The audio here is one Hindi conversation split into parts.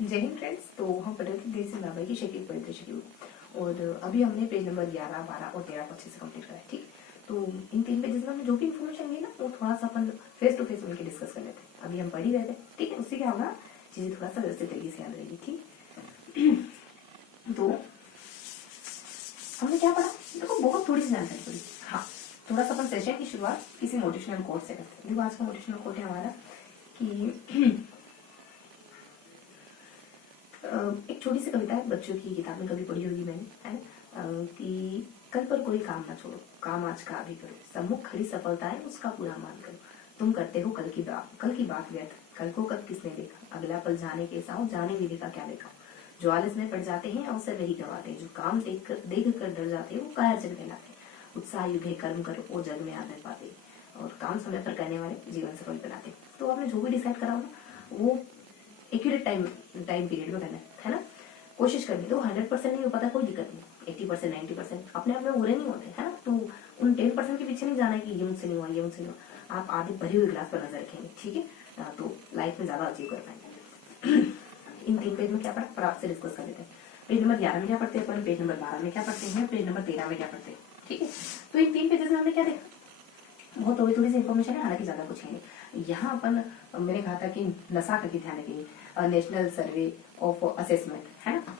जय हिंद फ्रेंड्स। तो हम पढ़ रहे थे देश से नाबाई की शैक्षिक परिदृश्य की ओर, और अभी हमने पेज नंबर 11, 12 और 13 को अच्छे से कंप्लीट करा है। ठीक, तो इन 3 पेजेस में हमने जो भी इन्फॉर्मेशन ली ना वो थोड़ा सा अपन फेस टू फेस मिलकर डिस्कस कर लेते हैं। अभी हम पढ़ ही रहे थे, ठीक है। उससे क्या होगा, चीजें थोड़ा सा व्यवस्थित तरीके से याद रहेगी। ठीक, तो हमने क्या पढ़ा, देखो बहुत थोड़ी सी जानकारी पड़ी। हाँ, थोड़ा सा अपन सेशन की शुरुआत किसी मोटिवेशनल कोट से करते हैं। देखो आज का मोटिवेशनल कोट है हमारा कि एक छोटी सी कविता है, बच्चों की किताब में कभी पढ़ी होगी मैंने, है कि कल पर कोई काम ना छोड़ो, काम आज का अभी करो, सम्मुख खड़ी सफलता है उसका पूरा मान करो, तुम करते हो कल की बात व्यर्थ, कल को कब किसने देखा, अगला पल जाने के साथ जाने विधि का क्या देखा, जो आलस में पड़ जाते हैं अवसर वही गवाते हैं, जो काम देख कर डर जाते हैं वो कायर जग कहलाते हैं, उत्साह युगे कर्म करो वो जग में आदर पाते, और काम समय पर करने वाले जीवन सफल बनाते। तो आपने जो भी डिसाइड करा होगा वो एक्यूरेट टाइम पीरियड में करना है ना। कोशिश करनी, तो 100% नहीं हो पाता कोई दिक्कत नहीं, 80% 90% अपने आप में बुरे नहीं होते, है ना। तो उन 10% के पीछे नहीं जाना है कि ये मुझसे नहीं हुआ, ये मुझसे नहीं हुआ। आप आधे भरी हुई ग्लास पर नजर रखेंगे, ठीक है, तो लाइफ में ज्यादा अचीव कर पाएंगे। इन 3 पेज में क्या पढ़ा पर आपसे डिस्कस कर लेते हैं। पेज नंबर 11 में क्या पढ़ते हैं अपन, पेज नंबर 12 में क्या पढ़ते हैं, पेज नंबर 13 में क्या पढ़ते हैं। ठीक है, तो इन 3 पेजेस में हमने क्या देखा, बहुत थोड़ी सी इन्फॉर्मेशन है, हालांकि ज्यादा कुछ है नहीं। यहाँ अपन मैंने कहा था कि नसा करके ध्यान रखेंगे, नेशनल सर्वे ऑफ असेसमेंट, है ना,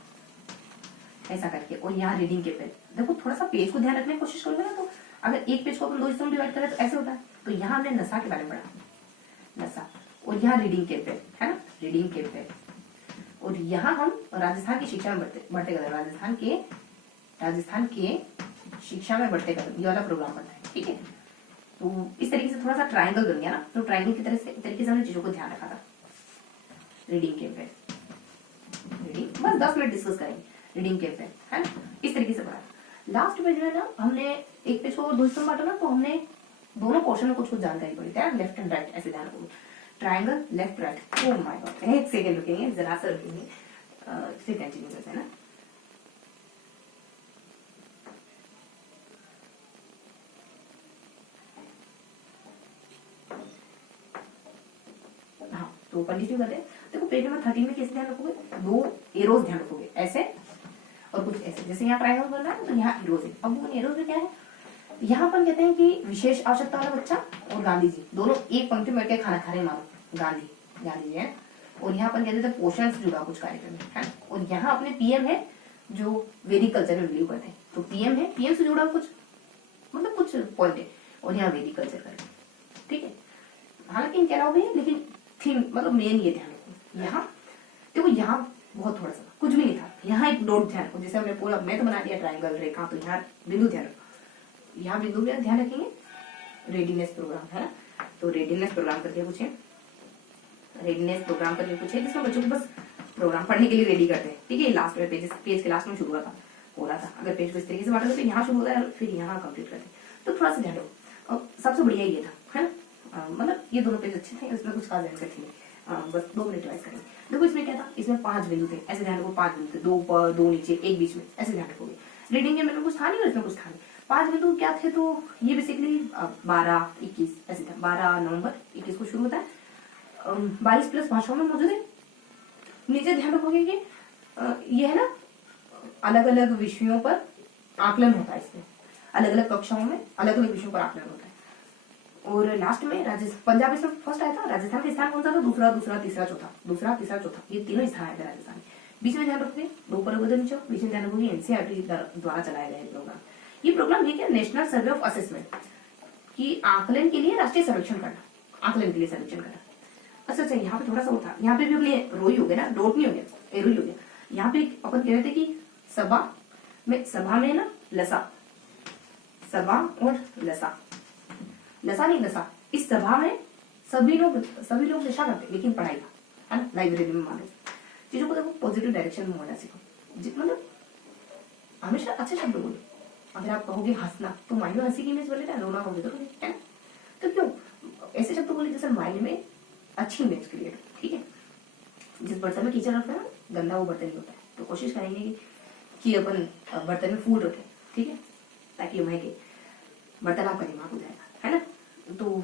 ऐसा करके। और यहाँ रीडिंग के पेज, देखो थोड़ा सा पेज को ध्यान रखने की कोशिश करोगे ना, तो अगर एक पेज को अपन 2 हिस्सों में डिवाइड करें तो ऐसे होता है। तो यहाँ हमने नशा के बारे में पढ़ा, नशा, और यहाँ रीडिंग के पेज, है ना, रीडिंग के पेज। और यहाँ हम राजस्थान की शिक्षा में बढ़ते कदम, राजस्थान के शिक्षा में बढ़ते कदम, ये वाला प्रोग्राम बनता है। ठीक है, तो इस तरीके से थोड़ा सा ट्रायंगल बन गया ना, तो ट्रायंगल की तरीके से हमने चीजों को ध्यान रखा था। रीडिंग के पेज, रीडिंग बस 10 मिनट डिस्कस करेंगे रीडिंग के पेज, है ना, इस तरीके से पढ़ा। लास्ट पेज में ना हमने एक पेज को 2 हिस्सों में बांटा ना, तो हमने दोनों पोर्शन में कुछ जानकारी पड़ी थी, लेफ्ट एंड राइट, ऐसे ध्यान रखोगे, triangle left right. Oh my God, एक सेकंड रुकेंगे, जरा सा रुकेंगे, फिर कंटिन्यू करते हैं ना। तो कंटिन्यू करते हैं। देखो पेज नंबर 13 में कैसे ध्यान रखोगे, 2 एरोज ध्यान रखोगे, ऐसे और कुछ ऐसे, जैसे यहाँ ट्रायंगल बन रहा है तो यहाँ एरोज है। अब वो एरोज में क्या है, यहाँ पर कहते हैं कि विशेष आवश्यकता वाला बच्चा और गांधी जी दोनों एक पंक्ति में बैठ के खाना खा रहे, मानो गांधी जी है। और यहाँ पर कहते थे पोषण से जुड़ा कुछ कार्यक्रम है। और यहाँ अपने पीएम है जो वैदिक कल्चर में बिलीव करते हैं, तो पीएम है, पीएम से जुड़ा कुछ मतलब कुछ पॉइंट है, और यहाँ वैदिक कल्चर करते हैं। ठीक है, हालांकि कह रहा हूँ लेकिन थीम मतलब मेन ये ध्यान रखो। यहाँ देखो, यहाँ बहुत थोड़ा सा कुछ भी नहीं था, यहाँ एक डॉट ध्यान रखो, जैसे हमने पूरा मैं तो बना दिया ट्रायंगल रेखा, तो यहाँ बिंदु ध्यान रखो, यहाँ बिंदु में ध्यान रखेंगे। रेडीनेस प्रोग्राम है ना, तो रेडीनेस प्रोग्राम करके पूछे, रेडीनेस प्रोग्राम करके पूछे, जिसमें बच्चों को बस प्रोग्राम पढ़ने के लिए रेडी करते हैं। ठीक है, लास्ट में पेज के लास्ट में शुरू हो रहा था। अगर पेज को इस तरीके से बांटा तो यहाँ शुरू होता है, फिर यहाँ कंप्लीट करते हैं, तो थोड़ा सा ध्यान रखो। और सबसे बढ़िया ये था, है ना, मतलब ये दोनों पेज अच्छे थे, इसमें कुछ खास जानकारी थी नहीं, बस 2 मिनट रिवाइज करेंगे। देखो इसमें क्या था, इसमें 5 बिंदु थे, ऐसे ध्यान रखो, 5 बिंदु थे, 2 ऊपर 2 नीचे 1 बीच में, ऐसे ध्यान रखोगे। रीडिंग में कुछ था नहीं और इसमें कुछ था नहीं। 5 बिंदु क्या थे, तो ये बेसिकली 12 21 ऐसे था, 12 नवंबर 21 को शुरू होता है, 22 प्लस भाषाओं में मौजूद है। नीचे ध्यान रखोगे कि ये है ना, अलग अलग विषयों पर आकलन होता है, इसमें अलग अलग कक्षाओं में अलग अलग विषयों पर आकलन होता है। और लास्ट में राजस्थान, पंजाब इसमें फर्स्ट आया था, राजस्थान का स्थान कौन सा था, दूसरा तीसरा चौथा, ये तीनों स्थान आए थे राजस्थान में। बीच में ध्यान रखोगे 2 ऊपर 2 नीचे, बीच में ध्यान रखोगे एनसीईआरटी द्वारा चलाया गया प्रोग्राम। ये प्रोग्राम है क्या, नेशनल सर्वे ऑफ असेसमेंट, की आकलन के लिए राष्ट्रीय सर्वेक्षण करना, आकलन के लिए सर्वेक्षण करना। अच्छा, यहाँ पे थोड़ा सा होता, यहाँ पे भी अगले रो ही हो गया ना, डॉट नहीं हो गया, एरो ही हो गया। यहाँ पे अपन कह रहे थे कि सभा में ना लसा, सभा और लसा नहीं नशा, इस सभा में सभी लोग नशा करते, लेकिन पढ़ाई का, है ना, लाइब्रेरी में मानो चीजों को देखो, पॉजिटिव डायरेक्शन में होना सीखो, मतलब हमेशा अच्छे शब्द बोलो। अगर आप कहोगे हंसना, तो माइंड में हंसी की इमेज बोले, रोना होगे तो है ना, तो क्यों ऐसे शब्द बोले जैसे माइंड में अच्छी इमेज क्रिएट हो। ठीक है, जिस बर्तन में कीचड़ रखना है गंदा वो बर्तन ही होता है, तो कोशिश करेंगे कि अपन बर्तन में फूल रखें, ठीक है, ताकि महके, बर्तन आपका दिमाग हो जाएगा, है ना। तो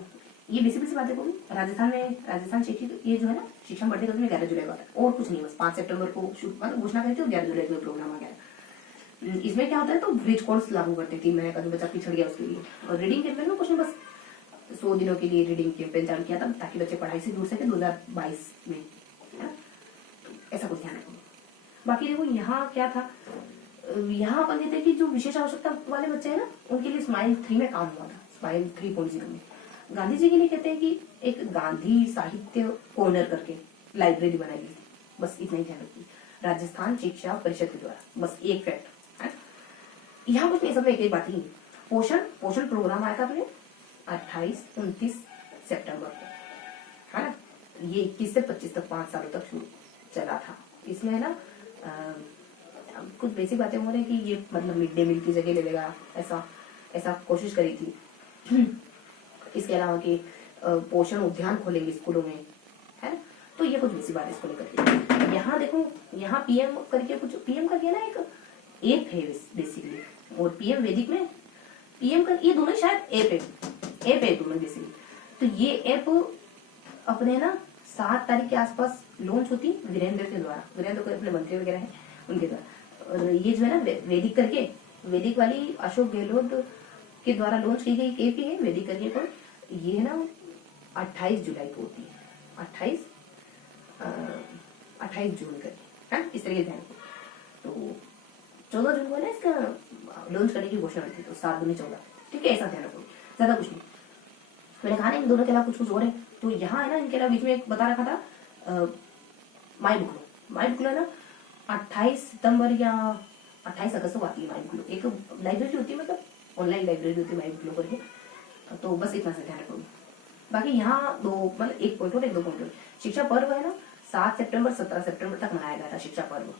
ये बेसिक सी बातें होगी। राजस्थान शैक्षिक ये जो है ना शिक्षा बढ़ते कदम में 11 जुलाई को आता है और कुछ नहीं, बस 5 सितंबर को मतलब घोषणा करते हो, 11 जुलाई को प्रोग्राम आ गया। इसमें क्या होता है तो ब्रिज कोर्स लागू करते हैं 3 महीने का, जो बच्चा पिछड़ गया उसके लिए। और रीडिंग कैंपेन में कुछ नहीं, बस 100 दिनों के लिए रीडिंग कैंपेन चालू किया था ताकि बच्चे पढ़ाई से जुड़ सके 2022 में, है ना। तो ऐसा कुछ ध्यान रखो। बाकी देखो यहाँ क्या था, यहाँ अपन कहते हैं कि जो विशेष आवश्यकता वाले बच्चे हैं ना उनके लिए स्माइल 3 में काम हुआ था, स्माइल 3.0 में। गांधी जी के लिए कहते हैं कि एक गांधी साहित्य कॉर्नर करके लाइब्रेरी बनाई गई, बस इतना ही ध्यान रखिए। राजस्थान शिक्षा परिषद के द्वारा, बस एक फैक्ट है यहाँ, कुछ नहीं, सब में एक बात ही। पोषण प्रोग्राम आया था अपने 28-29 सितंबर को, है ना। ये 21 से 25 तक 5 सालों तक शुरू चला था। इसमें है ना कुछ बेसिक बातें हो रही कि ये मतलब मिड डे मील की जगह ले लेगा, ऐसा कोशिश करी थी। इसके अलावा कि पोषण उद्यान खोलेंगे स्कूलों में, है ना। तो ये कुछ बेसिक बात इसको लेकर। यहाँ देखो, यहाँ पीएम करके कुछ, पीएम करके ना एक ऐप है बेसिकली, और पीएम वैदिक में पीएम कर, ये दोनों शायद ऐप है दोनों बेसिकली। तो ये ऐप अपने ना 7 तारीख के आसपास लॉन्च होती वीरेंद्र के द्वारा, वीरेंद्र को अपने मंत्री वगैरह है उनके द्वारा। और ये जो है ना वैदिक करके, वैदिक वाली अशोक गहलोत के द्वारा लॉन्च की गई ऐप है वैदिक करके। पर ये ना 28 जुलाई को होती है, 28 जून करके, है इस तरीके ध्यान। तो 14 जून को ना इसका लॉन्च करने की घोषणा हुई थी, तो 7 दूनी 14, ठीक है, ऐसा ध्यान रखो, ज्यादा कुछ नहीं। मैंने कहा ना इन दोनों के अलावा कुछ और है, तो यहाँ है ना इनके अलावा बीच में एक बता रखा था माई बुक लो है ना 28 सितंबर या 28 अगस्त को आती है माई बुक लो, एक लाइब्रेरी होती है, मतलब ऑनलाइन लाइब्रेरी होती है माई बुक लो करके। तो बस इतना से ध्यान रखो। बाकी यहाँ मतलब 1 पॉइंट और 1-2 पॉइंट। शिक्षा पर्व है ना 7 सितंबर 17 सितंबर तक मनाया गया था शिक्षा पर्व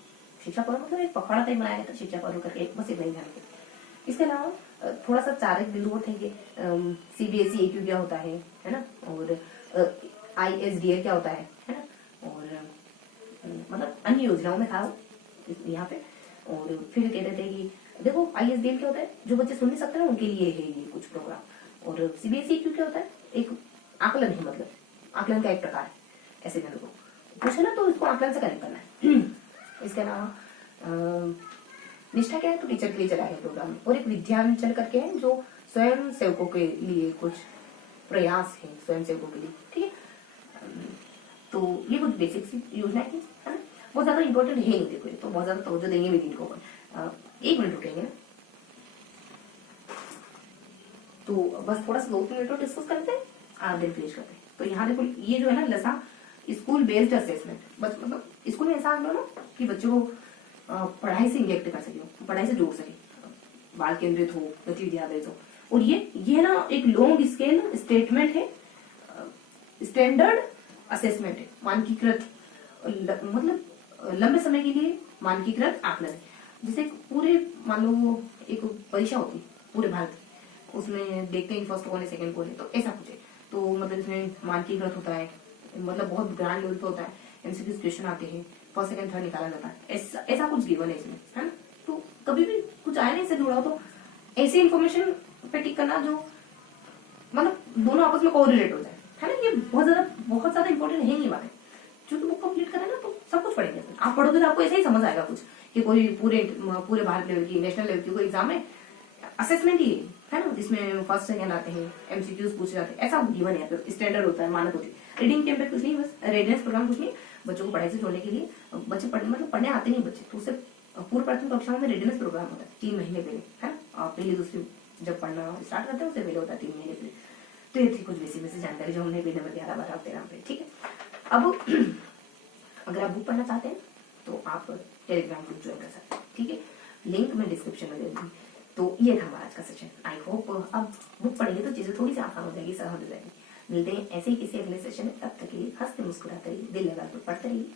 मतलब एक पखवाड़ा टाइप मनाया गया था शिक्षा पर्व करके, बस इतना ही ध्यान रखो। इसके अलावा थोड़ा सा 4 बिंदु और थे कि CBSE AQ क्या होता है ना, और ISDL क्या होता है ना, और मतलब अन्य योजनाओं में था यहाँ पे। और फिर कहते थे कि देखो ISDL क्या होता है, जो बच्चे सुन नहीं सकते हैं उनके लिए है ये कुछ प्रोग्राम। और CBSE AQ क्या होता है, एक आकलन है, मतलब आकलन का एक प्रकार है, ऐसे जान लो कुछ है ना, तो इसको आकलन से कनेक्ट करना है। इसके अलावा निष्ठा क्या है, तो टीचर के लिए चला है प्रोग्राम। और एक विद्यांचल करके है जो स्वयं सेवकों के लिए कुछ प्रयास है, स्वयं सेवकों के लिए, ठीक है। तो ये कुछ बेसिक सी योजना है ना, बहुत ज्यादा इंपॉर्टेंट है नहीं, देखो तो बहुत ज्यादा तवज्जो देंगे भी इनको। 1 मिनट रुकेंगे, तो बस थोड़ा सा 2-3 मिनट डिस्कस करते हैं, आज दिन फिनिश करते हैं। तो यहाँ देखो ये जो है ना लसा स्कूल बेस्ड असेसमेंट, बस मतलब स्कूल में ऐसा हम ना कि बच्चों को पढ़ाई से इंजेक्ट कर सके, पढ़ाई से जोड़ सके, बाल केंद्रित हो, गतिविधि आधारित हो। और ये ना एक लॉन्ग स्केल स्टेटमेंट है, स्टैंडर्ड असेसमेंट है, मानकीकृत, मतलब लंबे समय के लिए मानकीकृत आकलन है। जैसे पूरे मान लो एक परीक्षा होती है पूरे भारत, उसमें देखते हैं फर्स्ट कौन है सेकंड कौन है, तो ऐसा कुछ है। तो मतलब इसमें मानकीकृत होता है, मतलब बहुत ग्रांड लेवल पे होता है, MCQ क्वेश्चन आते हैं, फर्स्ट सेकंड थर्ड निकाला जाता है, ऐसा कुछ गिवन है इसमें, है ना। तो कभी भी कुछ आया नहीं इससे जुड़ा हो तो ऐसी इन्फॉर्मेशन पे टिक करना जो मतलब दोनों आपस में कोरिलेट हो जाए, है ना। ये बहुत ज्यादा इंपॉर्टेंट है ये बात है। जो बुक कंप्लीट करें ना तो सब कुछ पढ़ेंगे, आप पढ़ोगे तो आपको ऐसे ही समझ आएगा कुछ कि कोई पूरे भारत लेवल की, नेशनल लेवल की कोई एग्जाम में असेसमेंट ही है ना, जिसमें फर्स्ट सेकंड आते हैं, MCQs पूछे जाते हैं, ऐसा गिवन है, स्टैंडर्ड होता है, मानक होती है। रीडिंग कैंपेन कुछ नहीं, बस रेडिनेस प्रोग्राम कुछ नहीं, बच्चों को पढ़ाई से जोड़ने के लिए। बच्चे पढ़ने आते नहीं बच्चे, तो उससे पूर्व प्राथमिक कक्षाओं में रेडिनेस प्रोग्राम होता है 3 महीने पहले, है ना, पहली दूसरी जब पढ़ना स्टार्ट करते हैं उससे पहले होता है 3 महीने पहले। तो ये थी कुछ बेसिक जानकारी जो हमने पेज नंबर 11, 12, 13 पे, ठीक है। अब अगर आप बुक पढ़ना चाहते हैं तो आप टेलीग्राम ग्रुप ज्वाइन कर सकते हैं, ठीक है, लिंक मैं डिस्क्रिप्शन में दे दूंगी। तो ये था हमारा आज का सेशन। आई होप अब बुक पढ़ेंगे तो चीजें थोड़ी सी आसान हो जाएगी, सरल हो जाएगी। मिलते हैं ऐसे ही किसी अगले सेशन में, तब तक के लिए हंसते मुस्कुराते रहिए, दिल लगा तो पढ़ते रहिए।